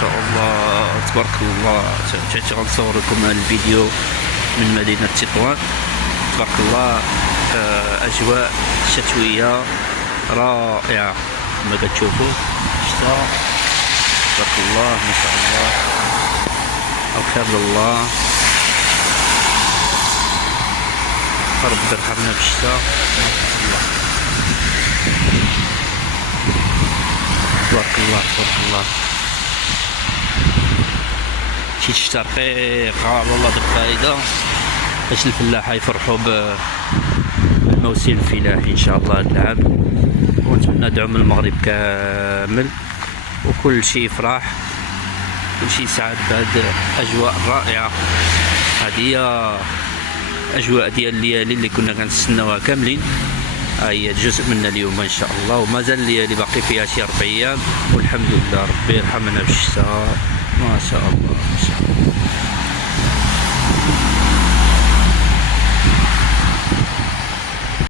شاء الله تبارك الله. غنصور لكم الفيديو من مدينة تطوان. تبارك الله، أجواء شتوية رائعة كما كتشوفوا. الشتاء تبارك الله ما شاء الله، الخير لله. ربي يرحمنا بالشتاء ما شاء الله. تبارك الله تبارك الله. شي شتا رقيقة والله بالفايدة باش الفلاحة يفرحوا بالموسم الفلاحي إن شاء الله هذا العام. ونتمنى دعم المغرب كامل وكل شيء يفرح، كل شيء يسعد بهاد الأجواء الرائعة. هذه هي أجواء ديال الليالي اللي كنا كنتسناوها كاملين. هي جزء منا اليوم ان شاء الله، ومازال الليالي باقي فيها شي 4 ايام والحمد لله. ربي يرحمنا بالشتاء ما شاء الله ما شاء الله.